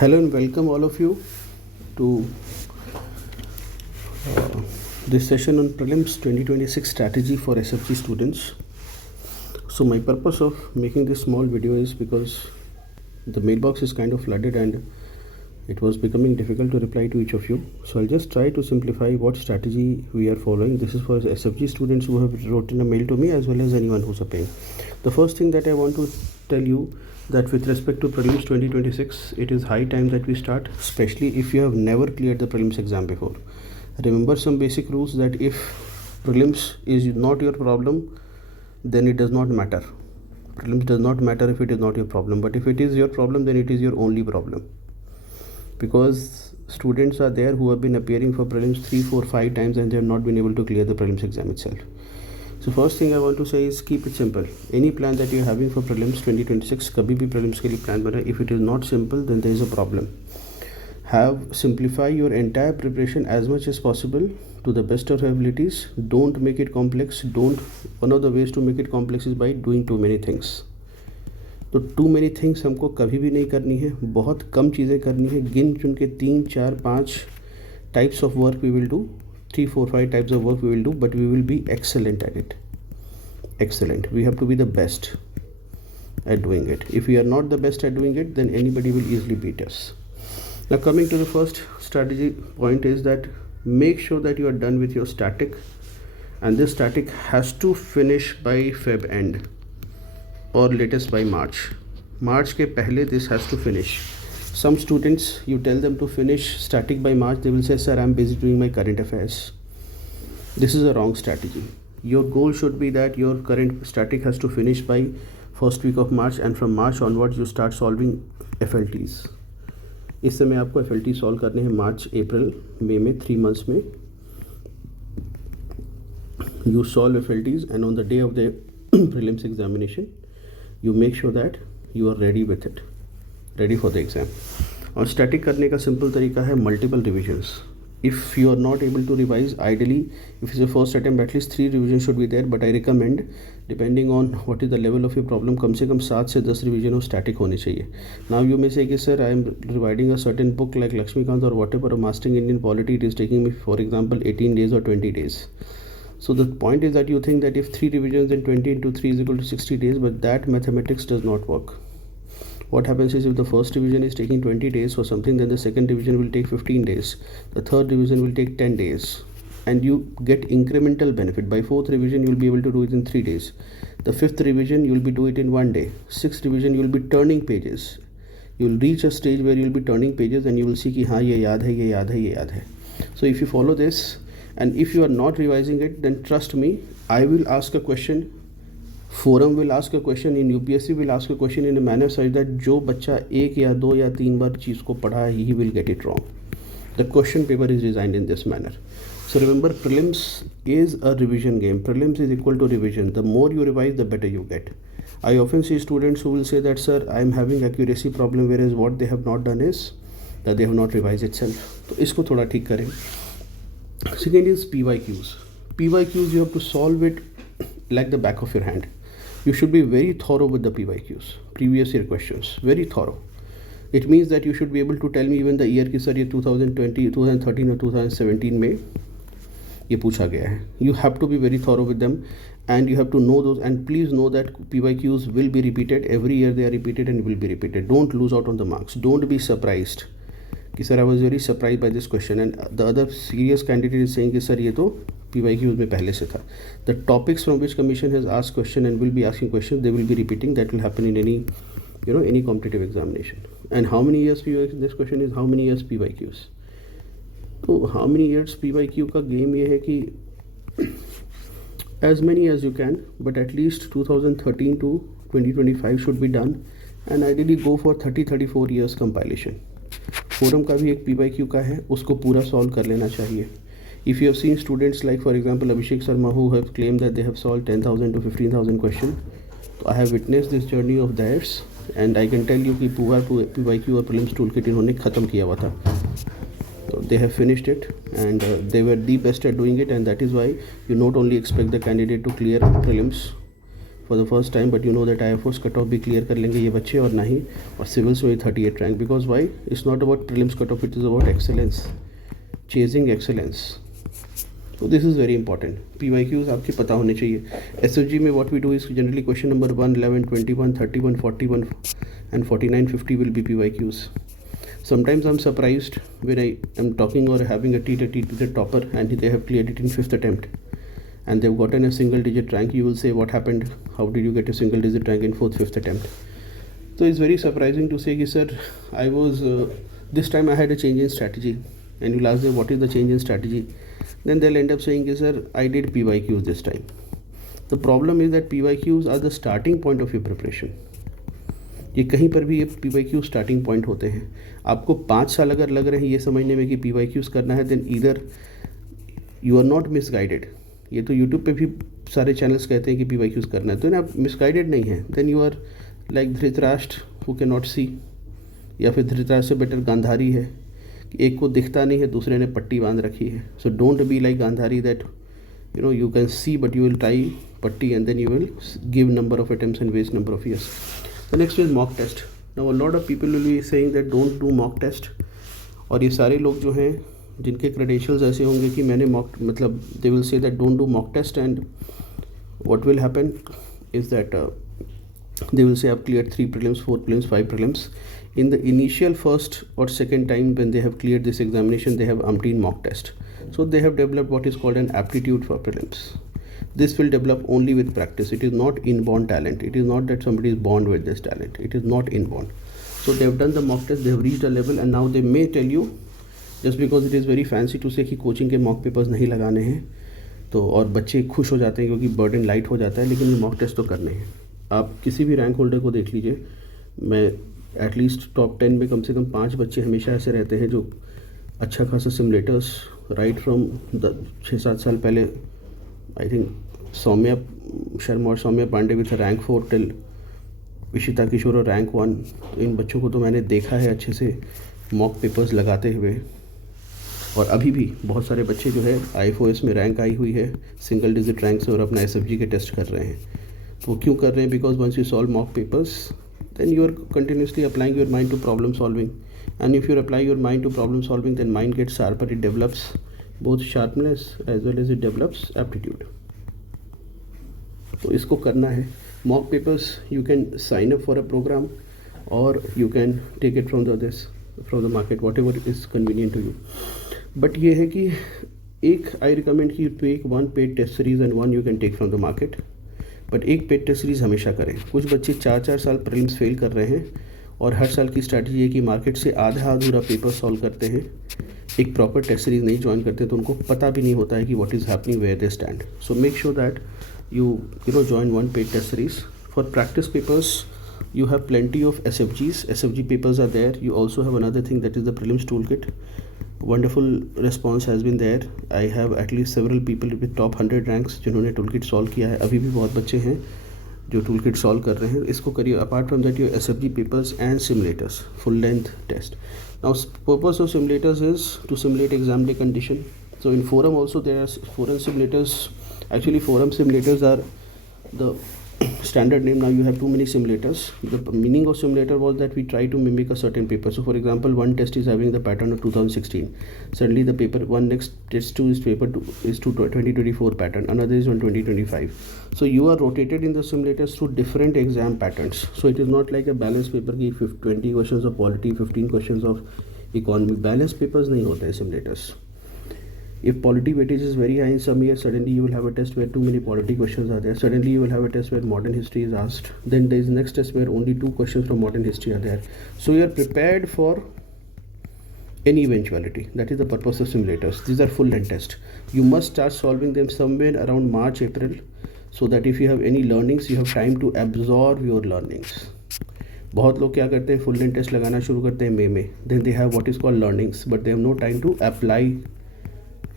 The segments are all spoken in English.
Hello and welcome all of you to this session on Prelims 2026 strategy for SFG students. So my purpose of making this small video is because the mailbox is kind of flooded and it was becoming difficult to reply to each of you. So I'll just try to simplify what strategy we are following. This is for SFG students who have written a mail to me as well as anyone who's applying. The first thing that I want to tell you that with respect to Prelims 2026, it is high time that we start, especially if you have never cleared the Prelims exam before. Remember some basic rules that if Prelims is not your problem, then it does not matter. Prelims does not matter if it is not your problem, but if it is your problem, then it is your only problem. Because students are there who have been appearing for Prelims 3, 4, 5 times and they have not been able to clear the Prelims exam itself. So first thing I want to say is keep it simple. Any plan that you are having for Prelims 2026, कभी भी Prelims के लिए plan बना, if it is not simple, then there is a problem. Simplify your entire preparation as much as possible to the best of your abilities. Don't make it complex. One of the ways to make it complex is by doing too many things. तो too many things हमको कभी भी नहीं करनी है, बहुत कम चीज़ें करनी है. गिन चुन के 3, 4, 5 types of work we will do. 3, 4, 5 types of work we will do, but we will be excellent at it. Excellent. We have to be the best at doing it. If we are not the best at doing it, then anybody will easily beat us. Now coming to the first strategy point is that make sure that you are done with your static, and this static has to finish by Feb end or latest by March. March के पहले this has to finish. Some students, you tell them to finish static by March, they will say, sir, I'm busy doing my current affairs. This is a wrong strategy. Your goal should be that your current static has to finish by first week of March, and from March onwards you start solving FLTs. इस समय आपको FLT solve करने हैं मार्च, अप्रैल, मई में 3 months में. You solve FLTs and on the day of the prelims examination, you make sure that you are ready with it. Ready for the exam. और static करने का सिंपल तरीका है multiple revisions. If you are not able to revise, ideally if is a first attempt at least 3 revision should be there, but I recommend depending on what is the level of your problem, कम से कम 7 से 10 revision of static होने चाहिए. Now you may say कि sir I am revising a certain book like Laxmikanth और whatever, mastering Indian polity, it is taking me for example 18 days or 20 days. So the point is that you think that if 3 revisions in 20 into 3 is equal to 60 days, but that mathematics does not work. What happens is if the first revision is taking 20 days for something, then the second revision will take 15 days. The third revision will take 10 days. And you get incremental benefit. By 4th revision, you will be able to do it in 3 days. The 5th revision, you will be doing it in 1 day. 6th revision, you will be turning pages. You will reach a stage where you will be turning pages and you will see कि हाँ ये याद है, ये याद है, ये याद है. So if you follow this, and if you are not revising it, then trust me, I will ask a question. Forum will ask a question, in UPSC will ask a question in a manner such that जो बच्चा 1 या 2 या 3 बार चीज़ को पढ़ा है, he will get it wrong. The question paper is designed in this manner. So remember, prelims is a revision game. Prelims is equal to revision. The more you revise, the better you get. I often see students who will say that, sir, I am having accuracy problem, whereas what they have not done is that they have not revised itself. तो इसको थोड़ा ठीक करें. Second is PYQs. PYQs, you have to solve it like the back of your hand. You should be very thorough with the PYQs, previous year questions, very thorough. It means that you should be able to tell me even the year कि sir ये 2020, 2013 और 2017 में ये पूछा गया है. You have to be very thorough with them and you have to know those, and please know that PYQs will be repeated. Every year they are repeated and will be repeated. Don't lose out on the marks. Don't be surprised कि sir I was very surprised by this question and the other serious candidate is saying कि sir ये तो PYQs में पहले से था. The topics from which commission has asked question and will be asking questions, they will be repeating. That will happen in any competitive examination. And how many years PYQ? This question is how many years PYQs? तो how many years PYQ का game ये है कि as many as you can, but at least 2013 to 2025 should be done, and ideally go for 30-34 years compilation. Forum का भी एक PYQ का है, उसको पूरा सॉल्व कर लेना चाहिए. If you have seen students like, for example, Abhishek Sharma, who have claimed that they have solved 10,000 to 15,000 questions, so I have witnessed this journey of theirs, and I can tell you कि पूरा PYQ और prelims toolkit इन्होंने ख़त्म किया हुआ था. So they have finished it, and they were the best at doing it, and that is why you not only expect the candidate to clear prelims for the first time, but you know that IFOS cut off भी clear कर लेंगे ये बच्चे और ना ही, और civils में 38 rank, because why it's not about prelims cut off, it is about excellence, chasing excellence. तो this is very important. PYQs आपके पता होने चाहिए. SFG में what we do is generally question number 1, 11, 21, 31, 41 and 49, 50 will be PYQs. Sometimes I'm surprised when I am talking or having a tea-to-tea with a topper and they have cleared it in 5th attempt and they've gotten a single digit rank. You will say, what happened? How did you get a single digit rank in 4th, 5th attempt? So it's very surprising to say, sir, I was, this time I had a change in strategy. And you'll ask them, what is the change in strategy? Then they'll end up saying, sir, I did PYQs this time. The problem is that PYQs are the starting point of your preparation. ये कहीं पर भी ये PYQ starting point होते हैं. आपको 5 साल अगर लग रहे हैं ये समझने में कि PYQs करना है, then either you are not misguided. ये तो यूट्यूब पे भी सारे चैनल्स कहते हैं कि PYQs करना है, तो ना आप मिसगाइडेड नहीं है. Then you are like Dhritarashtra who can not see, या फिर धृतराष्ट्र से बेटर गांधारी है, एक को दिखता नहीं है, दूसरे ने पट्टी बांध रखी है. So don't be like Gandhari that you know you can see but you will tie patti and then you will give number of attempts and waste number of years. The next is mock test. Now a lot of people will be saying that don't do mock test, और ये सारे लोग जो हैं जिनके credentials ऐसे होंगे कि मैंने mock, मतलब they will say that don't do mock test, and what will happen is that they will say I've cleared 3 prelims, 4 prelims, 5 prelims. In the initial first or second time when they have cleared this examination, they have umpteen mock test. So they have developed what is called an aptitude for prelims. This will develop only with practice. It is not inborn talent. It is not that somebody is born with this talent. It is not inborn. So they have done the mock test, they have reached a level, and now they may tell you, just because it is very fancy to say कि coaching के mock papers नहीं लगाने हैं, तो और बच्चे खुश हो जाते हैं क्योंकि बर्डन लाइट हो जाता है, लेकिन ये मॉक टेस्ट तो करने हैं. आप किसी भी रैंक होल्डर को देख लीजिए, मैं एटलीस्ट टॉप 10 में कम से कम 5 बच्चे हमेशा ऐसे रहते हैं जो अच्छा खासा सिमुलेटर्स राइट फ्रॉम 6-7 साल पहले, आई थिंक सौम्या शर्मा और Saumya Pandey with rank 4 till Vishita Kishore और रैंक 1. तो इन बच्चों को तो मैंने देखा है अच्छे से मॉक पेपर्स लगाते हुए, और अभी भी बहुत सारे बच्चे जो है IFOS में रैंक आई हुई है सिंगल डिजिट रैंक से और अपना SFG के टेस्ट कर रहे हैं. तो वो क्यों कर रहे हैं? Because once you solve mock papers then you are continuously applying your mind to problem solving, and if you apply your mind to problem solving, then mind gets sharper. It develops both sharpness as well as it develops aptitude. तो इसको करना है. mock papers you can sign up for a program or you can take it from the market, whatever is convenient to you. but ये है कि एक I recommend कि you take 1 paid test series and 1 you can take from the market. But एक paid test series हमेशा करें. कुछ बच्चे 4-4 साल प्रीलिम्स फेल कर रहे हैं और हर साल की स्ट्रैटेजी है कि मार्केट से आधा अधूरा पेपर सॉल्व करते हैं, एक प्रॉपर टेस्ट सीरीज़ नहीं ज्वाइन करते, तो उनको पता भी नहीं होता है कि what is happening, where they stand. So make sure that you join 1 paid test series. For practice papers you have plenty of SFGs. SFG papers are there. You also have another thing, that is the prelims toolkit. Wonderful response has been there. I have at least several people with top 100 ranks जिन्होंने toolkit solve किया है. अभी भी बहुत बच्चे हैं जो toolkit solve कर रहे हैं. इसको करिए. Apart from that, your SFG papers and simulators, full length test. Now purpose of simulators is to simulate exam day condition. So in forum also there are forum simulators. Actually forum simulators are the standard name. Now you have too many simulators. The meaning of simulator was that we try to mimic a certain paper. So for example, one test is having the pattern of 2016. Suddenly the paper one, next test 2 is paper 2 is to 2024 pattern. Another is on 2025. So you are rotated in the simulators through different exam patterns. So it is not like a balanced paper ki 20 questions of polity, 15 questions of economy. Balanced papers नहीं होते हैं simulators. If polity weightage is very high in some years, suddenly you will have a test where too many polity questions are there. Suddenly you will have a test where modern history is asked. Then there is next test where only 2 questions from modern history are there. So you are prepared for any eventuality. That is the purpose of simulators. These are full length tests. You must start solving them somewhere around March, April, so that if you have any learnings, you have time to absorb your learnings. बहुत लोग क्या करते हैं, full length test लगाना शुरू करते हैं मई में. Then they have what is called learnings, but they have no time to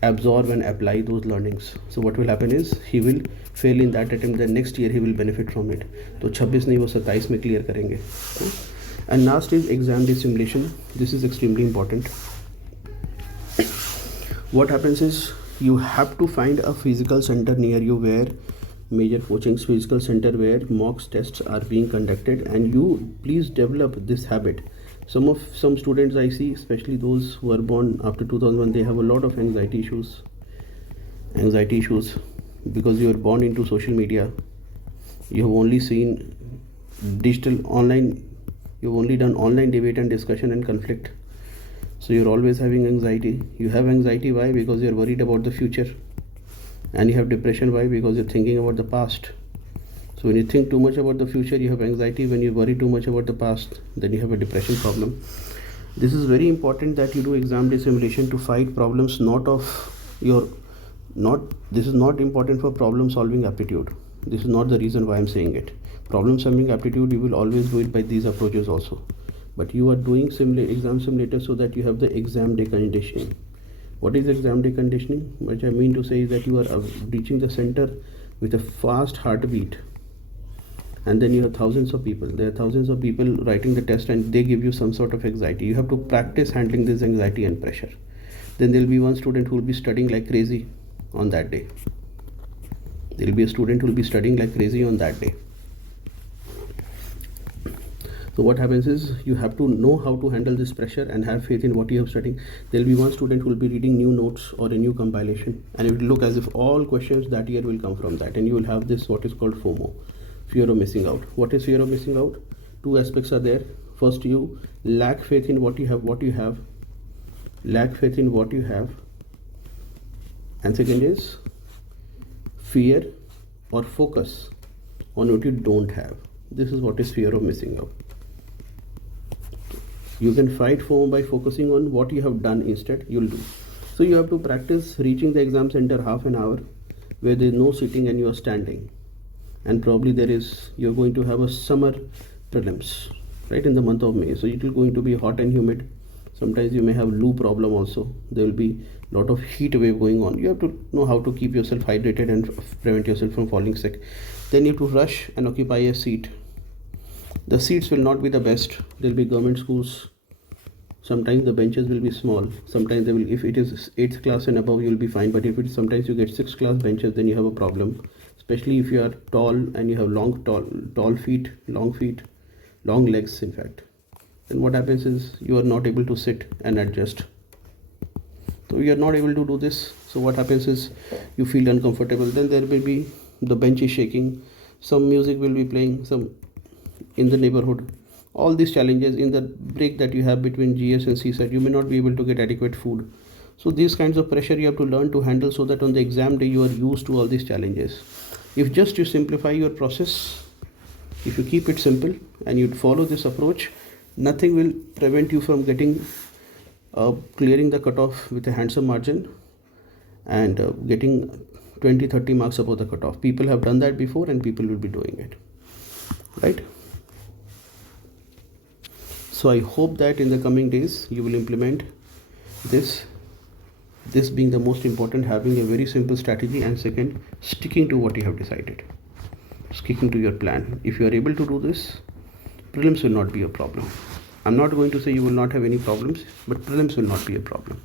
absorb and apply those learnings. So what will happen is he will fail in that attempt. Then next year he will benefit from it. तो 26 नहीं वो 27 में clear करेंगे. And last is exam day simulation. This is extremely important. What happens is you have to find a physical center near you where major coaching physical center where mock tests are being conducted, and you please develop this habit. Some students I see, especially those who are born after 2001, they have a lot of anxiety issues because you are born into social media. You have only seen digital online, you've only done online debate and discussion and conflict, so you're always having anxiety. You have anxiety, why? Because you're worried about the future. And you have depression, why? Because you're thinking about the past. So when you think too much about the future, you have anxiety. When you worry too much about the past, then you have a depression problem. This is very important that you do exam day simulation to fight problems this is not important for problem solving aptitude. This is not the reason why I'm saying it. Problem solving aptitude, you will always do it by these approaches also, but you are doing exam simulator so that you have the exam day conditioning. What is exam day conditioning? What I mean to say is that you are reaching the center with a fast heartbeat, and then you have thousands of people. There are thousands of people writing the test, and they give you some sort of anxiety. You have to practice handling this anxiety and pressure. Then there will be one student who will be studying like crazy on that day. There will be a student who will be studying like crazy on that day. So what happens is you have to know how to handle this pressure and have faith in what you have studied. There will be one student who will be reading new notes or a new compilation, and it will look as if all questions that year will come from that, and you will have this what is called FOMO, fear of missing out. What is fear of missing out? Two aspects are there. First, you lack faith in what you have, and second is fear or focus on what you don't have. This is what is fear of missing out. You can fight FOMO by focusing on what you have done instead. You'll do. So you have to practice reaching the exam center half an hour where there is no sitting and you are standing. And probably you're going to have a summer prelims, right, in the month of May. So it will going to be hot and humid. Sometimes you may have loo problem also. There will be a lot of heat wave going on. You have to know how to keep yourself hydrated and prevent yourself from falling sick. Then you have to rush and occupy a seat. The seats will not be the best. There will be government schools. Sometimes the benches will be small. Sometimes they will, if it is 8th class and above, you will be fine. But if it sometimes you get 6th class benches, then you have a problem. Especially if you are tall and you have tall feet, long legs in fact. Then what happens is you are not able to sit and adjust. So you are not able to do this. So what happens is you feel uncomfortable. Then there will be the bench is shaking. Some music will be playing in the neighborhood. All these challenges in the break that you have between GS and CSAT, you may not be able to get adequate food. So these kinds of pressure you have to learn to handle so that on the exam day you are used to all these challenges. If just you simplify your process, if you keep it simple and you follow this approach, nothing will prevent you from clearing the cutoff with a handsome margin and getting 20-30 marks above the cutoff. People have done that before and people will be doing it, right? So I hope that in the coming days you will implement this being the most important, having a very simple strategy, and second, sticking to what you have decided, sticking to your plan. If you are able to do this, prelims will not be a problem. I'm not going to say you will not have any problems, but prelims will not be a problem.